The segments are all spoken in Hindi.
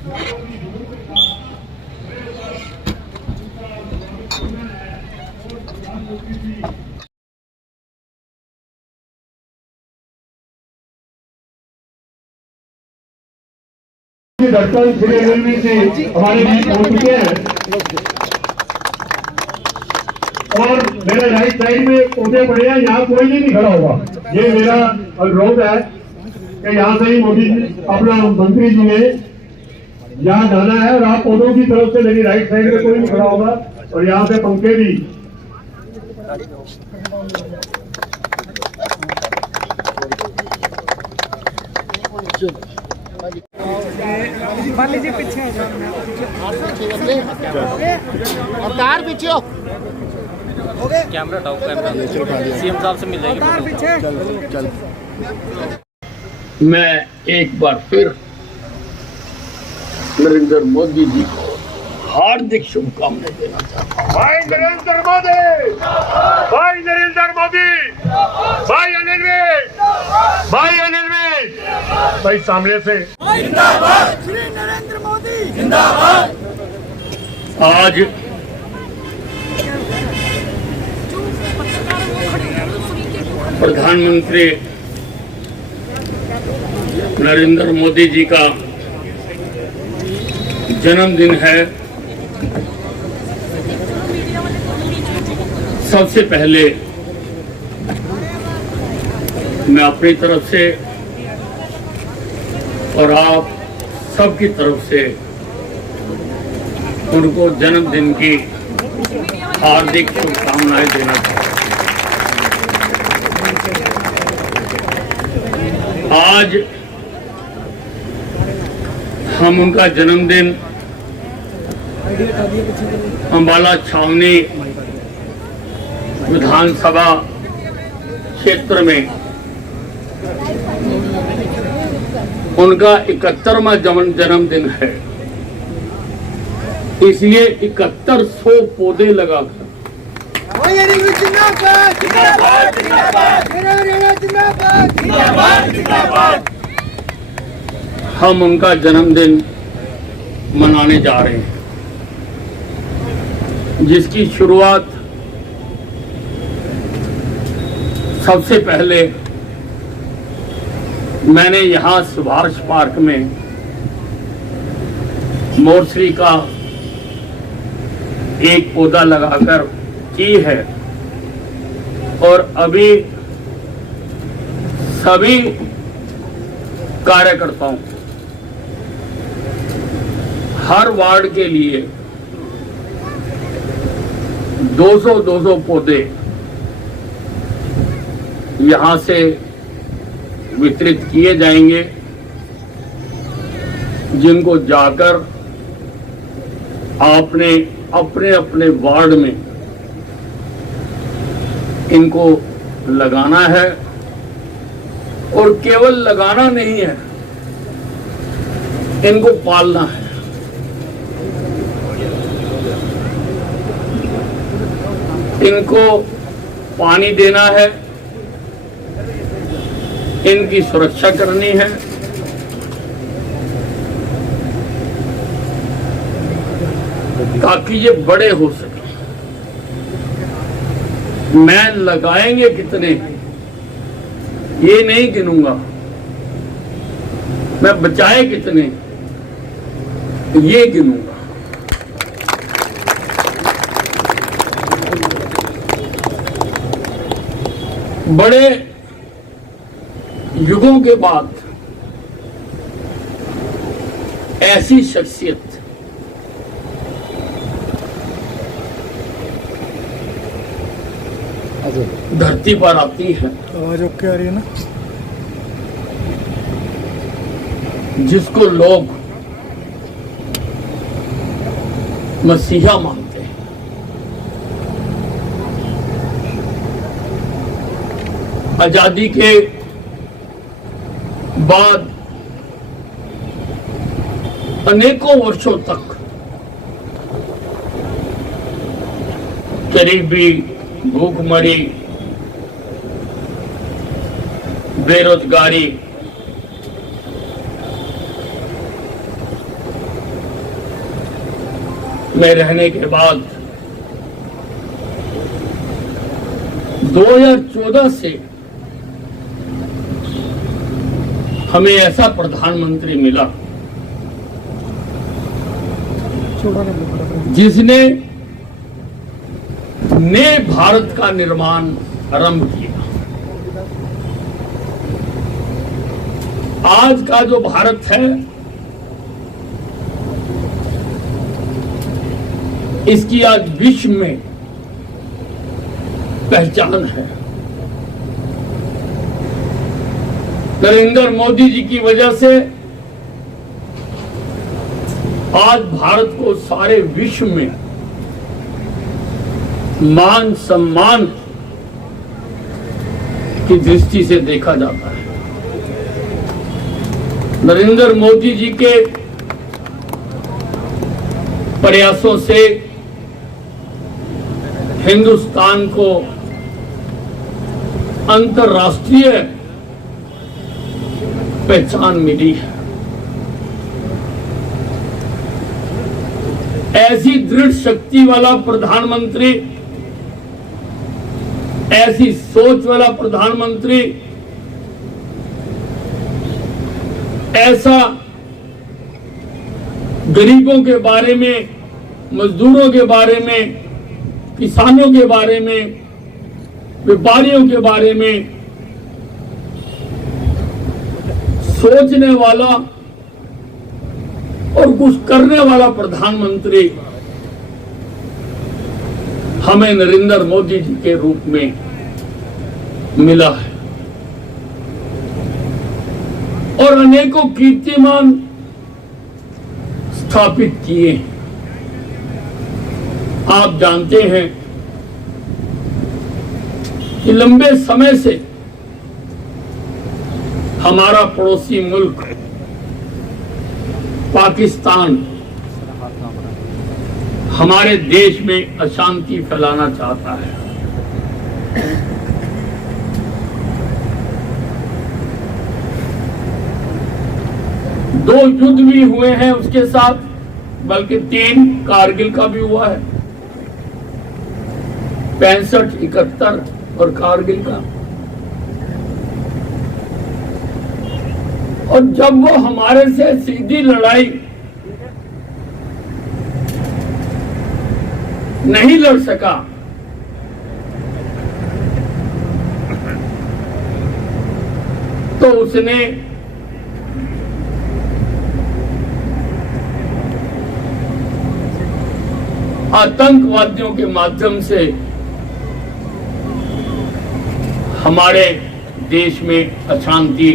धड़कन श्री रेलवे से हमारे बीच हो चुके हैं और मेरे राइट साइड में पौधे पड़े हैं, यहाँ कोई नहीं खड़ा होगा। ये मेरा अनुरोध है कि यहाँ से ही मोदी जी अपना मंत्री जी ने यहाँ जाना है और आप पौधों की तरफ से मेरी राइट साइड में कोई नहीं खड़ा होगा और यहाँ से पंखे भी मान लीजिए पीछे और कार पीछे हो। कैमरा टाउ कैमरा सीएम साहब से मिल जाएगी। चल मैं एक बार फिर नरेंद्र मोदी जी को हार्दिक शुभकामनाएं देना चाहता हूँ। भाई नरेंद्र मोदी, भाई नरेंद्र मोदी, भाई अनिल विज, भाई अनिल विज, भाई सामने से जिंदाबाद श्री नरेंद्र मोदी जिंदाबाद। आज प्रधानमंत्री नरेंद्र मोदी जी का जन्मदिन है। सबसे पहले मैं अपनी तरफ से और आप सबकी तरफ से उनको जन्मदिन की हार्दिक शुभकामनाएं देना चाहता हूं। आज हम उनका जन्मदिन अंबाला छावनी विधानसभा क्षेत्र में उनका 71वां जन्मदिन है, इसलिए 7100 पौधे लगाकर हम उनका जन्मदिन मनाने जा रहे हैं, जिसकी शुरुआत सबसे पहले मैंने यहाँ सुभाष पार्क में मोरश्री का एक पौधा लगाकर की है और अभी सभी कार्यकर्ताओं हर वार्ड के लिए 200-200 पौधे यहाँ से वितरित किए जाएंगे, जिनको जाकर आपने अपने अपने वार्ड में इनको लगाना है और केवल लगाना नहीं है, इनको पालना है। इनको पानी देना है, इनकी सुरक्षा करनी है, ताकि ये बड़े हो सके। मैं लगाएंगे कितने ये नहीं गिनूंगा, मैं बचाए कितने ये गिनूंगा। बड़े युगों के बाद ऐसी शख्सियत धरती पर आती है, आवाज ओके आ रही है ना, जिसको लोग मसीहा मानते हैं। आजादी के बाद अनेकों वर्षों तक गरीबी, भूखमरी, बेरोजगारी में रहने के बाद 2014 से हमें ऐसा प्रधानमंत्री मिला जिसने नए भारत का निर्माण आरंभ किया। आज का जो भारत है, इसकी आज विश्व में पहचान है। नरेंद्र मोदी जी की वजह से आज भारत को सारे विश्व में मान सम्मान की दृष्टि से देखा जाता है। नरेंद्र मोदी जी के प्रयासों से हिंदुस्तान को अंतर्राष्ट्रीय पहचान मिली है। ऐसी दृढ़ शक्ति वाला प्रधानमंत्री, ऐसी सोच वाला प्रधानमंत्री, ऐसा गरीबों के बारे में, मजदूरों के बारे में, किसानों के बारे में, व्यापारियों के बारे में सोचने वाला और कुछ करने वाला प्रधानमंत्री हमें नरेंद्र मोदी जी के रूप में मिला है। और अनेकों कीर्तिमान स्थापित किए। आप जानते हैं कि लंबे समय से हमारा पड़ोसी मुल्क पाकिस्तान हमारे देश में अशांति फैलाना चाहता है। दो युद्ध भी हुए हैं उसके साथ, बल्कि 3, कारगिल का भी हुआ है, 65, 71 और कारगिल का। और जब वो हमारे से सीधी लड़ाई नहीं लड़ सका, तो उसने आतंकवादियों के माध्यम से हमारे देश में अशांति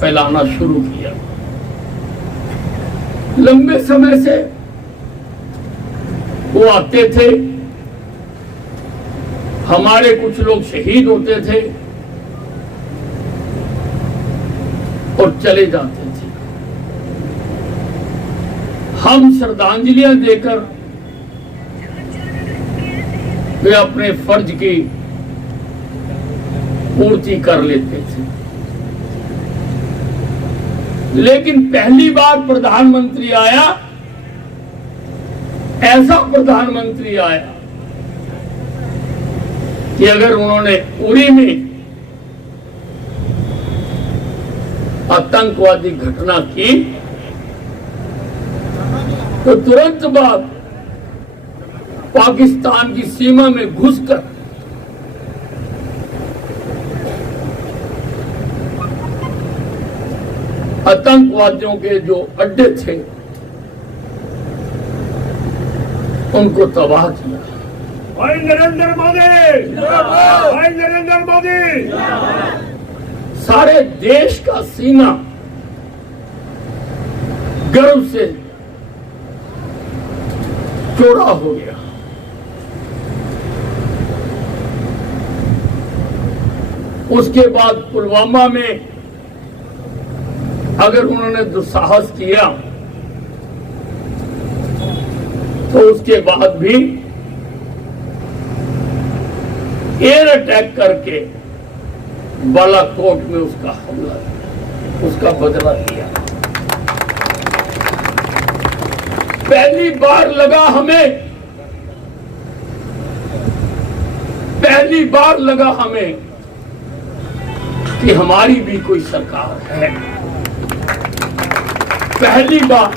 फैलाना शुरू किया। लंबे समय से वो आते थे, हमारे कुछ लोग शहीद होते थे और चले जाते थे। हम श्रद्धांजलियां देकर वे अपने फर्ज की पूर्ति कर लेते थे। लेकिन पहली बार प्रधानमंत्री आया, ऐसा प्रधानमंत्री आया कि अगर उन्होंने उरी में आतंकवादी घटना की तो तुरंत बाद पाकिस्तान की सीमा में घुसकर आतंकवादियों के जो अड्डे थे उनको तबाह किया। भाई नरेंद्र मोदी, भाई नरेंद्र मोदी, सारे देश का सीना गर्व से चौड़ा हो गया। उसके बाद पुलवामा में अगर उन्होंने दुस्साहस किया तो उसके बाद भी एयर अटैक करके बालाकोट में उसका हमला किया, उसका बदला लिया। पहली बार लगा हमें कि हमारी भी कोई सरकार है। पहली बार।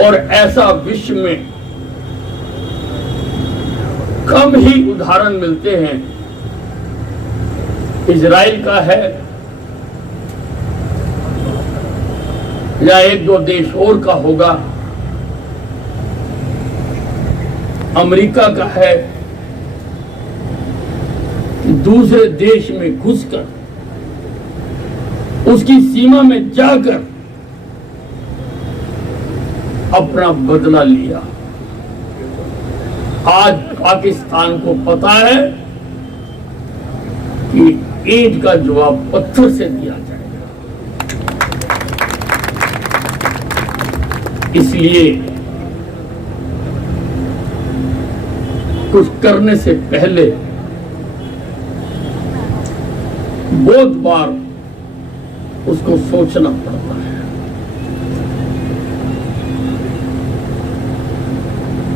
और ऐसा विश्व में कम ही उदाहरण मिलते हैं। इजराइल का है या एक दो देश और का होगा, अमेरिका का है कि दूसरे देश में घुसकर उसकी सीमा में जाकर अपना बदला लिया। आज पाकिस्तान को पता है कि ईंट का जवाब पत्थर से दिया जाएगा। इसलिए कुछ करने से पहले बहुत बार उसको सोचना पड़ता है।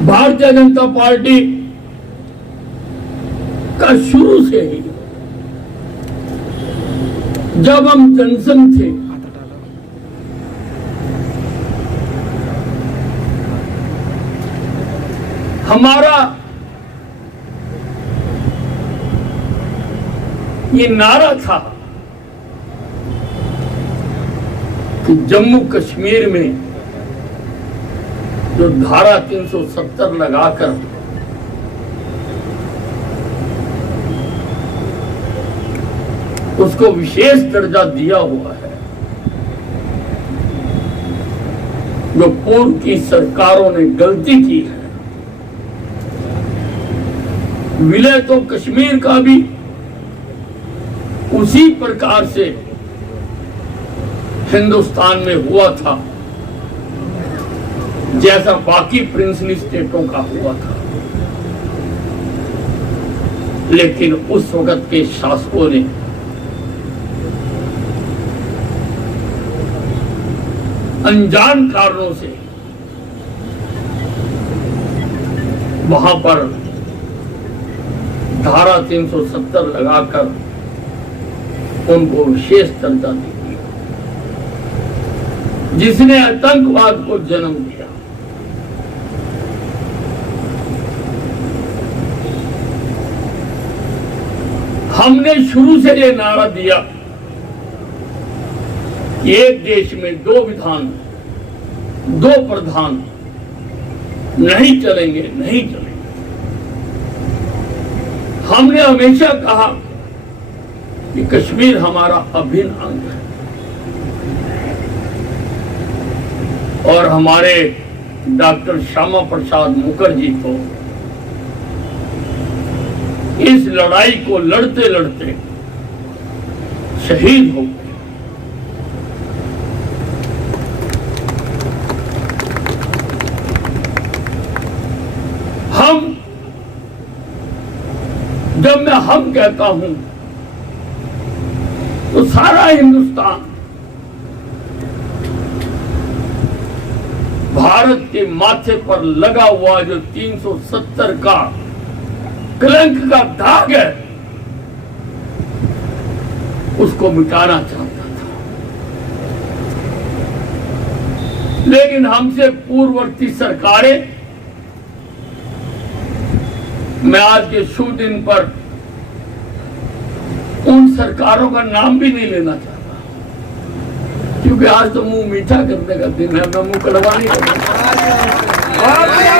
भारतीय जनता पार्टी का शुरू से ही जब हम जनसंघ थे, हमारा ये नारा था कि जम्मू कश्मीर में जो धारा 370 लगाकर उसको विशेष दर्जा दिया हुआ है, जो पूर्व की सरकारों ने गलती की है। विलय तो कश्मीर का भी उसी प्रकार से हिंदुस्तान में हुआ था जैसा बाकी प्रिंसली स्टेटों का हुआ था। लेकिन उस वक्त के शासकों ने अनजान कारणों से वहां पर धारा 370 लगाकर उनको विशेष दर्जा दी, जिसने आतंकवाद को जन्म दिया। हमने शुरू से ये नारा दिया कि एक देश में दो विधान, दो प्रधान नहीं चलेंगे, नहीं चलेंगे। हमने हमेशा कहा कि कश्मीर हमारा अभिन्न अंग है और हमारे डॉक्टर श्यामा प्रसाद मुखर्जी को इस लड़ाई को लड़ते लड़ते शहीद हो गए। जब मैं हम कहता हूं तो सारा हिंदुस्तान भारत के माथे पर लगा हुआ जो 370 का कलंक का दाग है उसको मिटाना चाहता था। लेकिन हमसे पूर्ववर्ती सरकारें, मैं आज के शुभ दिन पर उन सरकारों का नाम भी नहीं लेना चाहता, क्योंकि आज तो मुंह मीठा करने का दिन है, मैं मुंह कड़वा नहीं करना। भारतीय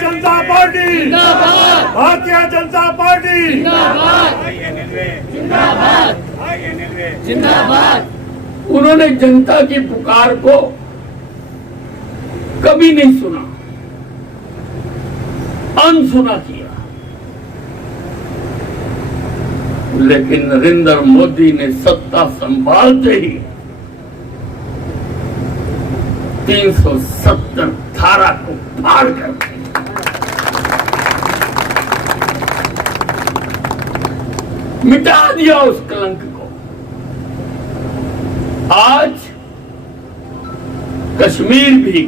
जनता पार्टी, भारतीय जनता पार्टी जिंदाबाद। उन्होंने जनता की पुकार को कभी नहीं सुना, अनसुना किया। लेकिन नरेंद्र मोदी ने सत्ता संभालते ही 370 धारा को फाड़ कर मिटा दिया उस कलंक को। आज कश्मीर भी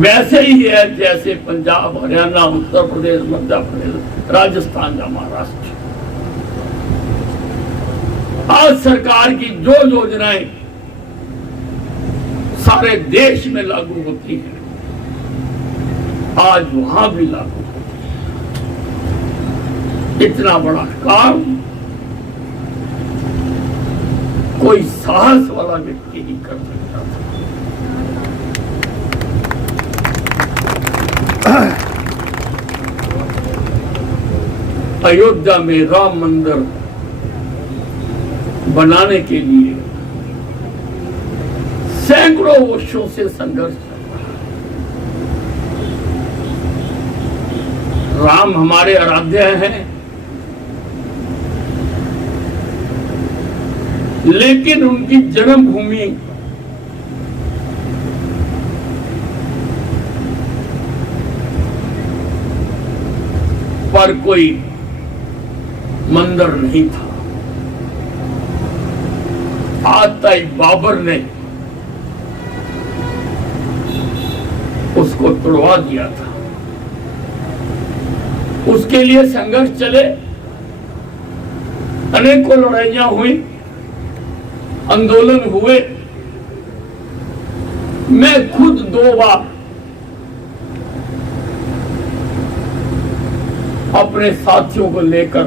वैसे ही है जैसे पंजाब, हरियाणा, उत्तर प्रदेश, मध्य प्रदेश, राजस्थान या महाराष्ट्र। आज सरकार की जो योजनाएं सारे देश में लागू होती हैं, आज वहां भी लागू होती है। इतना बड़ा काम कोई साहस वाला व्यक्ति ही कर सकता था। अयोध्या में राम मंदिर बनाने के लिए सैकड़ों वर्षों से संघर्ष चल रहा है। राम हमारे आराध्य हैं, लेकिन उनकी जन्मभूमि पर कोई मंदिर नहीं था। आज तक बाबर ने उसको तोड़वा दिया था। उसके लिए संघर्ष चले, अनेकों लड़ाइयां हुई, आंदोलन हुए। मैं खुद 2 बार अपने साथियों को लेकर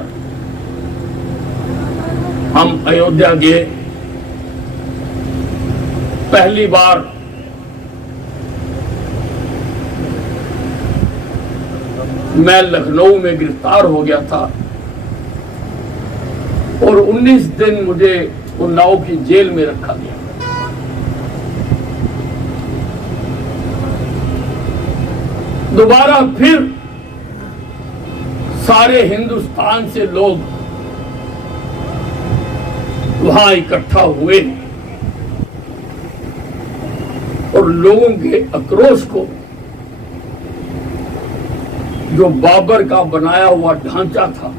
हम अयोध्या गए। पहली बार मैं लखनऊ में गिरफ्तार हो गया था और 19 दिन मुझे उन्नाव की जेल में रखा गया। दोबारा फिर सारे हिंदुस्तान से लोग वहां इकट्ठा हुए और लोगों के आक्रोश को, जो बाबर का बनाया हुआ ढांचा था,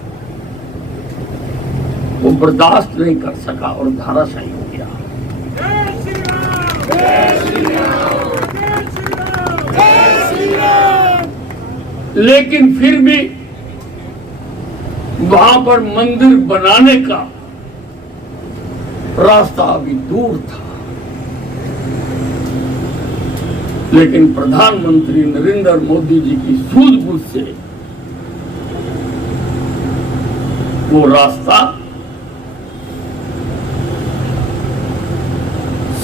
वो बर्दाश्त नहीं कर सका और धाराशाही हो गया। लेकिन फिर भी वहां पर मंदिर बनाने का रास्ता अभी दूर था। लेकिन प्रधानमंत्री नरेंद्र मोदी जी की सूझबूझ से वो रास्ता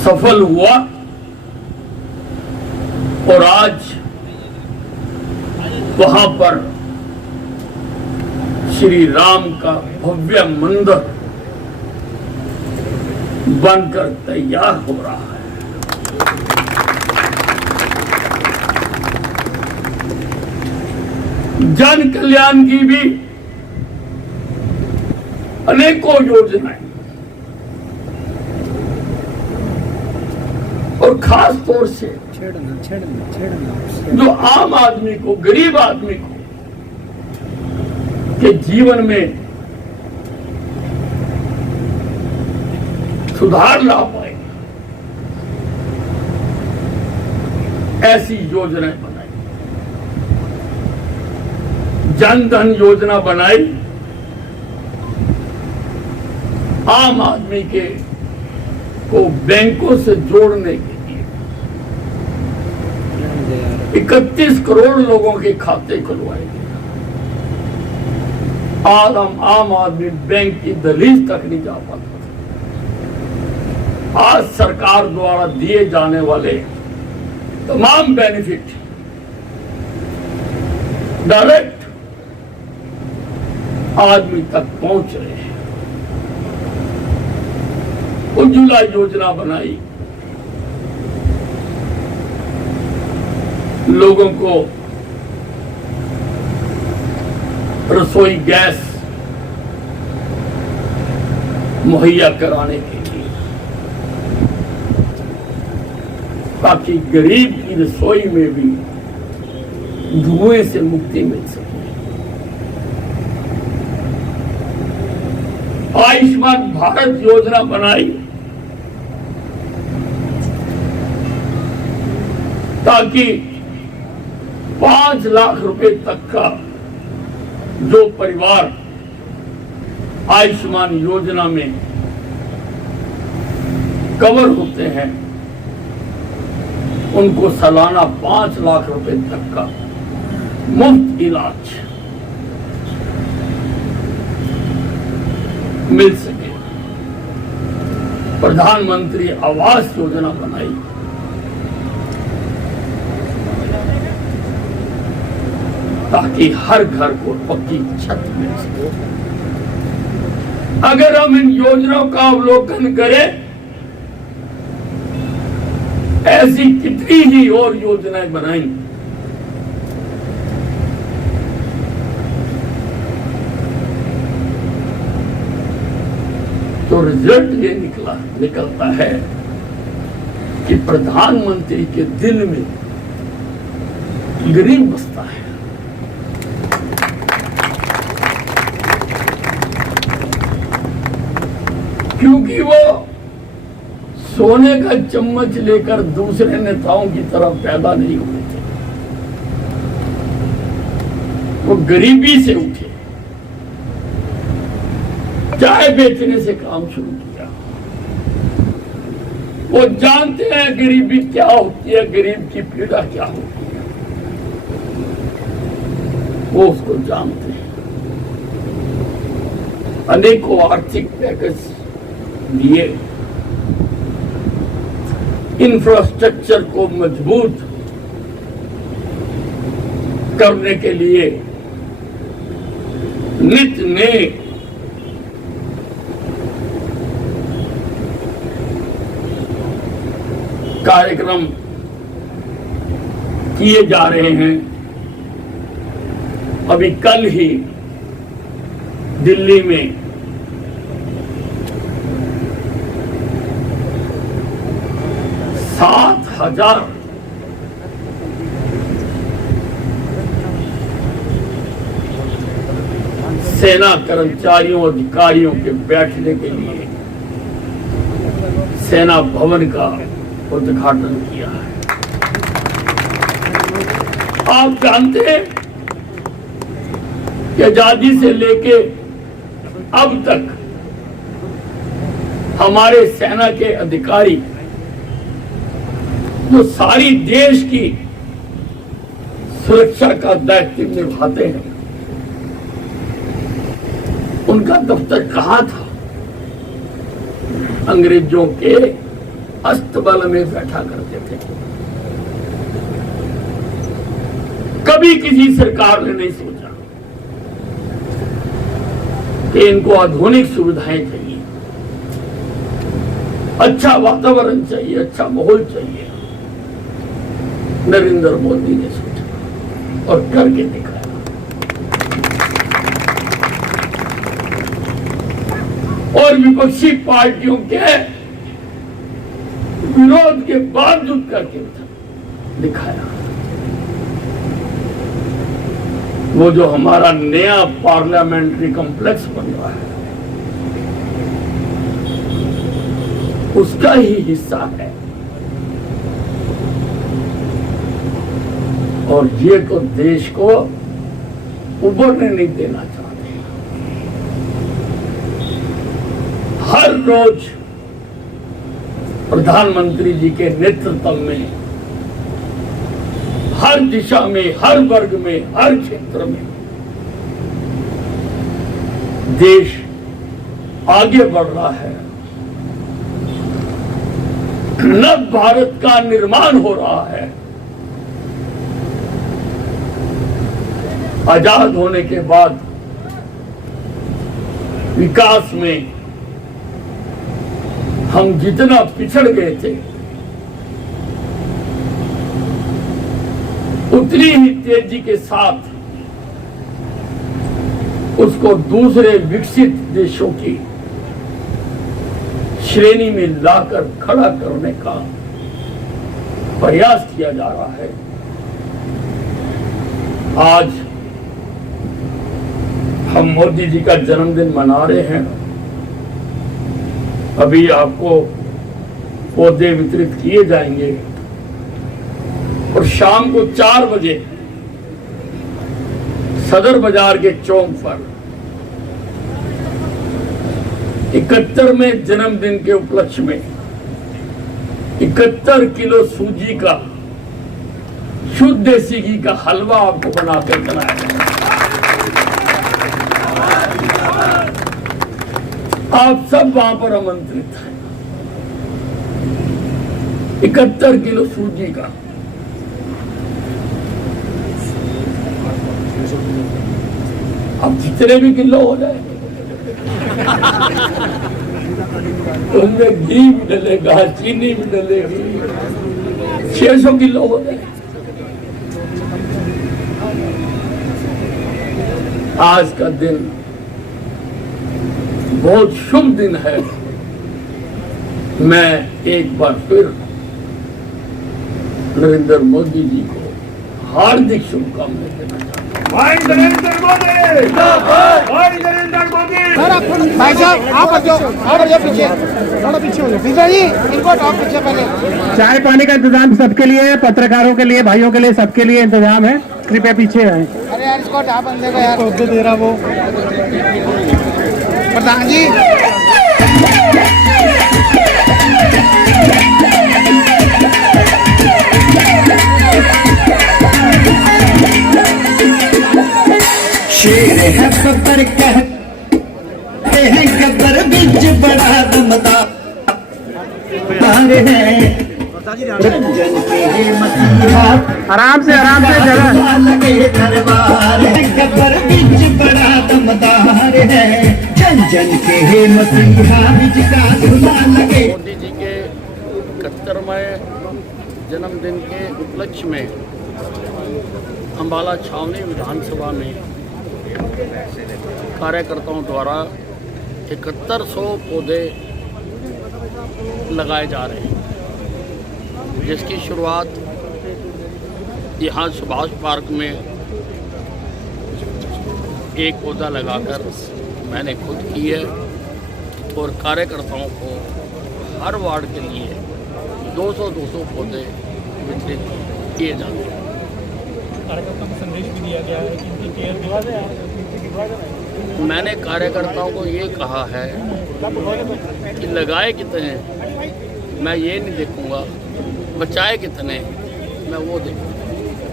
सफल हुआ और आज वहां पर श्री राम का भव्य मंदिर बनकर तैयार हो रहा है। जन कल्याण की भी अनेकों योजनाएं और खास तौर से जो आम आदमी को, गरीब आदमी को के जीवन में सुधार ला पाए, ऐसी योजनाएं बनाई। जन धन योजना बनाई, आम आदमी के को बैंकों से जोड़ने के लिए 31 करोड़ लोगों के खाते खुलवाए गए। आज हम आम आदमी बैंक की दहलीज तक नहीं जा पाता। आज सरकार द्वारा दिए जाने वाले तमाम बेनिफिट डायरेक्ट आदमी तक पहुंच रहे हैं। उज्ज्वला योजना बनाई, लोगों को रसोई गैस मुहैया कराने के लिए, ताकि गरीब की रसोई में भी धुएं से मुक्ति मिल सके। आयुष्मान भारत योजना बनाई ताकि 5 लाख रुपए तक का जो परिवार आयुष्मान योजना में कवर होते हैं उनको सालाना 5 लाख रुपए तक का मुफ्त इलाज मिल सके। प्रधानमंत्री आवास योजना बनाई ताकि हर घर को पक्की छत मिल सके। अगर हम इन योजनाओं का अवलोकन करें, ऐसी कितनी ही और योजनाएं बनाई तो रिजल्ट ये निकलता है कि प्रधानमंत्री के दिल में गरीब बसता है। क्योंकि वो सोने का चम्मच लेकर दूसरे नेताओं की तरफ पैदा नहीं हुए थे, वो गरीबी से उठे, चाय बेचने से काम शुरू किया। वो जानते हैं गरीबी क्या होती है, गरीब की पीड़ा क्या होती है, वो उसको जानते हैं। अनेकों आर्थिक पैकेज दिए, इंफ्रास्ट्रक्चर को मजबूत करने के लिए नित नए कार्यक्रम किए जा रहे हैं। अभी कल ही दिल्ली में 7,000 सेना कर्मचारियों अधिकारियों के बैठने के लिए सेना भवन का उद्घाटन किया है। आप जानते हैं कि आजादी से लेके अब तक हमारे सेना के अधिकारी जो सारी देश की सुरक्षा का दायित्व निभाते हैं, उनका दफ्तर कहां था? अंग्रेजों के अस्तबल में बैठा करते थे। कभी किसी सरकार ने नहीं सोचा कि इनको आधुनिक सुविधाएं चाहिए, अच्छा वातावरण चाहिए, अच्छा माहौल चाहिए। नरेंद्र मोदी ने सोचा और करके दिखाया। और विपक्षी पार्टियों के विरोध के बावजूद करके दिखाया। वो जो हमारा नया पार्लियामेंट्री कॉम्प्लेक्स बन रहा है, उसका ही हिस्सा है। और ये तो देश को उभरने नहीं देना चाहते। हर रोज प्रधानमंत्री जी के नेतृत्व में हर दिशा में, हर वर्ग में, हर क्षेत्र में देश आगे बढ़ रहा है। नव भारत का निर्माण हो रहा है। आजाद होने के बाद विकास में हम जितना पिछड़ गए थे, उतनी ही तेजी के साथ उसको दूसरे विकसित देशों की श्रेणी में लाकर खड़ा करने का प्रयास किया जा रहा है। आज हम मोदी जी का जन्मदिन मना रहे हैं। अभी आपको पौधे वितरित किए जाएंगे और शाम को 4 बजे सदर बाजार के चौक पर 71वें जन्मदिन के उपलक्ष्य में 71 किलो सूजी का शुद्ध देसी घी का हलवा आपको बनाकर खिलाया। आप सब वहां पर आमंत्रित हैं। 71 किलो सूजी का। अब जितने भी किलो हो जाए उनमें घी भी डलेगा, चीनी भी डलेगी, 600 किलो हो जाए। आज का दिन बहुत शुभ दिन है। मैं एक बार फिर नरेंद्र मोदी जी को हार्दिक शुभकामनाएं देना चाहता हूं। भाई नरेंद्र मोदी, भाई नरेंद्र मोदी। भाई साहब आप आ जाओ पीछे, थोड़ा पीछे हो जाओ। विजय जी इनको हटाओ पीछे पहले। चाय पानी का इंतजाम सबके लिए, पत्रकारों के लिए, भाइयों के लिए, सबके लिए इंतजाम है। कृपया पीछे आए। अरे यार इसको हटा बंदे को यार, पौधे दे रहा वो प्रधान जी। शेर है खबर कहते हैं, खबर बिच बड़ा दमदार है। रंजन के मसीहा आराम से जगह लगे दरबार है, खबर बिच बड़ा दमदार है। जन जन के मसीहा बिच का धुला लगे। मोदी जी के 71वें जन्मदिन के उपलक्ष्य में अम्बाला छावनी विधानसभा में कार्यकर्ताओं द्वारा 7100 पौधे लगाए जा रहे हैं, जिसकी शुरुआत यहाँ सुभाष पार्क में एक पौधा लगाकर मैंने खुद की है और कार्यकर्ताओं को हर वार्ड के लिए 200-200 पौधे वितरित किए जाते हैं। कार्यकर्ताओं को संदेश भी दिया गया है कि इनकी केयर। मैंने कार्यकर्ताओं को ये कहा है कि लगाए कितने मैं ये नहीं देखूंगा, बचाए कितने मैं वो देखूंगा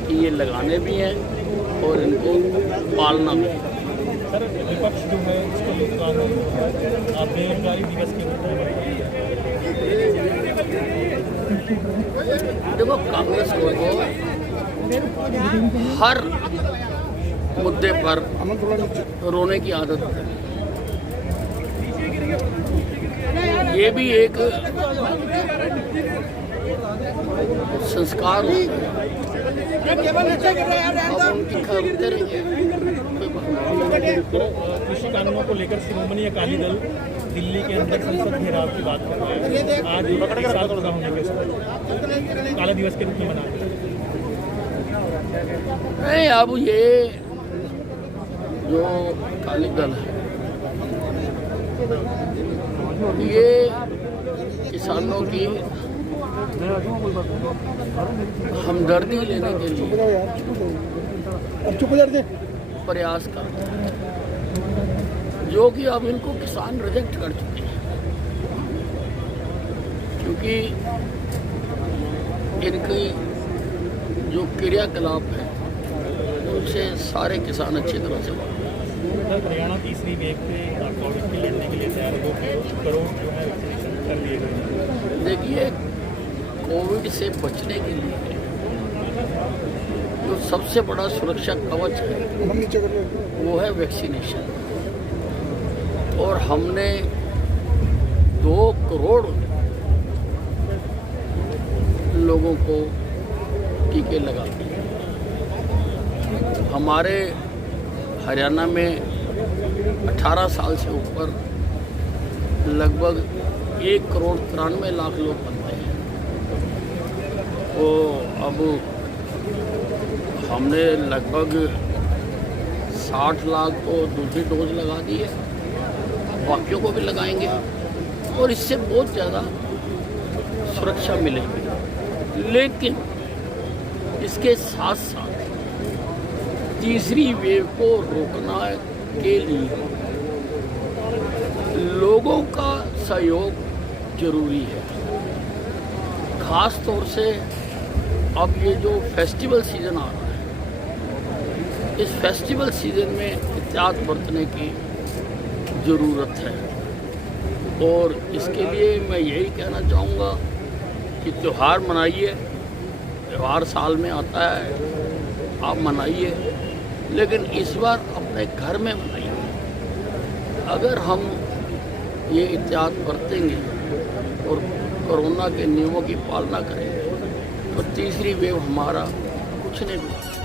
कि ये लगाने भी हैं और इनको पालना भी है। सर विपक्ष जो है इसको नुकसान आप बेरोजगारी दिवस के रूप में देखो, कांग्रेस को हर मुद्दे पर रोने की आदत है। ये भी एक संस्कार होता है, अब उनकी खरीदते रहिए। कृषि कानूनों को लेकर श्रोमणी अकाली दल दिल्ली के अंदर संसद घेराव की बात कर रहे हैं। आज 7 रोजा होने के काला दिवस के रूप में मना रहे हैं। नहीं, अब ये जो अकाली दल है ये किसानों की हमदर्दी लेने के लिए प्रयास करते हैं, जो कि अब इनको किसान रिजेक्ट कर चुके हैं, क्योंकि इनकी जो क्रियाकलाप है उनसे सारे किसान अच्छी तरह से वाकिफ हैं। हरियाणा तीसरी वेव पे कोविड के लड़ने के लिए तैयार है। 2 करोड़ जो है वैक्सीनेशन कर दिए गए। देखिए, कोविड से बचने के लिए जो सबसे बड़ा सुरक्षा कवच है वो है वैक्सीनेशन, और हमने 2 करोड़ लोगों को टीके लगा दिए। हमारे हरियाणा में 18 साल से ऊपर लगभग 1 करोड़ 93 लाख लोग बनते हैं। तो अब हमने लगभग 60 लाख को दूसरी डोज लगा दी है, बाकियों को भी लगाएंगे। और इससे बहुत ज़्यादा सुरक्षा मिलेगी। लेकिन इसके साथ साथ तीसरी वेव को रोकना के लिए लोगों का सहयोग जरूरी है। ख़ास तौर से अब ये जो फेस्टिवल सीज़न आ रहा है, इस फेस्टिवल सीज़न में एहतियात बरतने की ज़रूरत है। और इसके लिए मैं यही कहना चाहूँगा कि त्यौहार मनाइए, त्यौहार साल में आता है, आप मनाइए, लेकिन इस बार अपने घर में मनाइए। अगर हम ये एहतियात बरतेंगे और कोरोना के नियमों की पालना करेंगे तो तीसरी वेव हमारा कुछ नहीं होगा।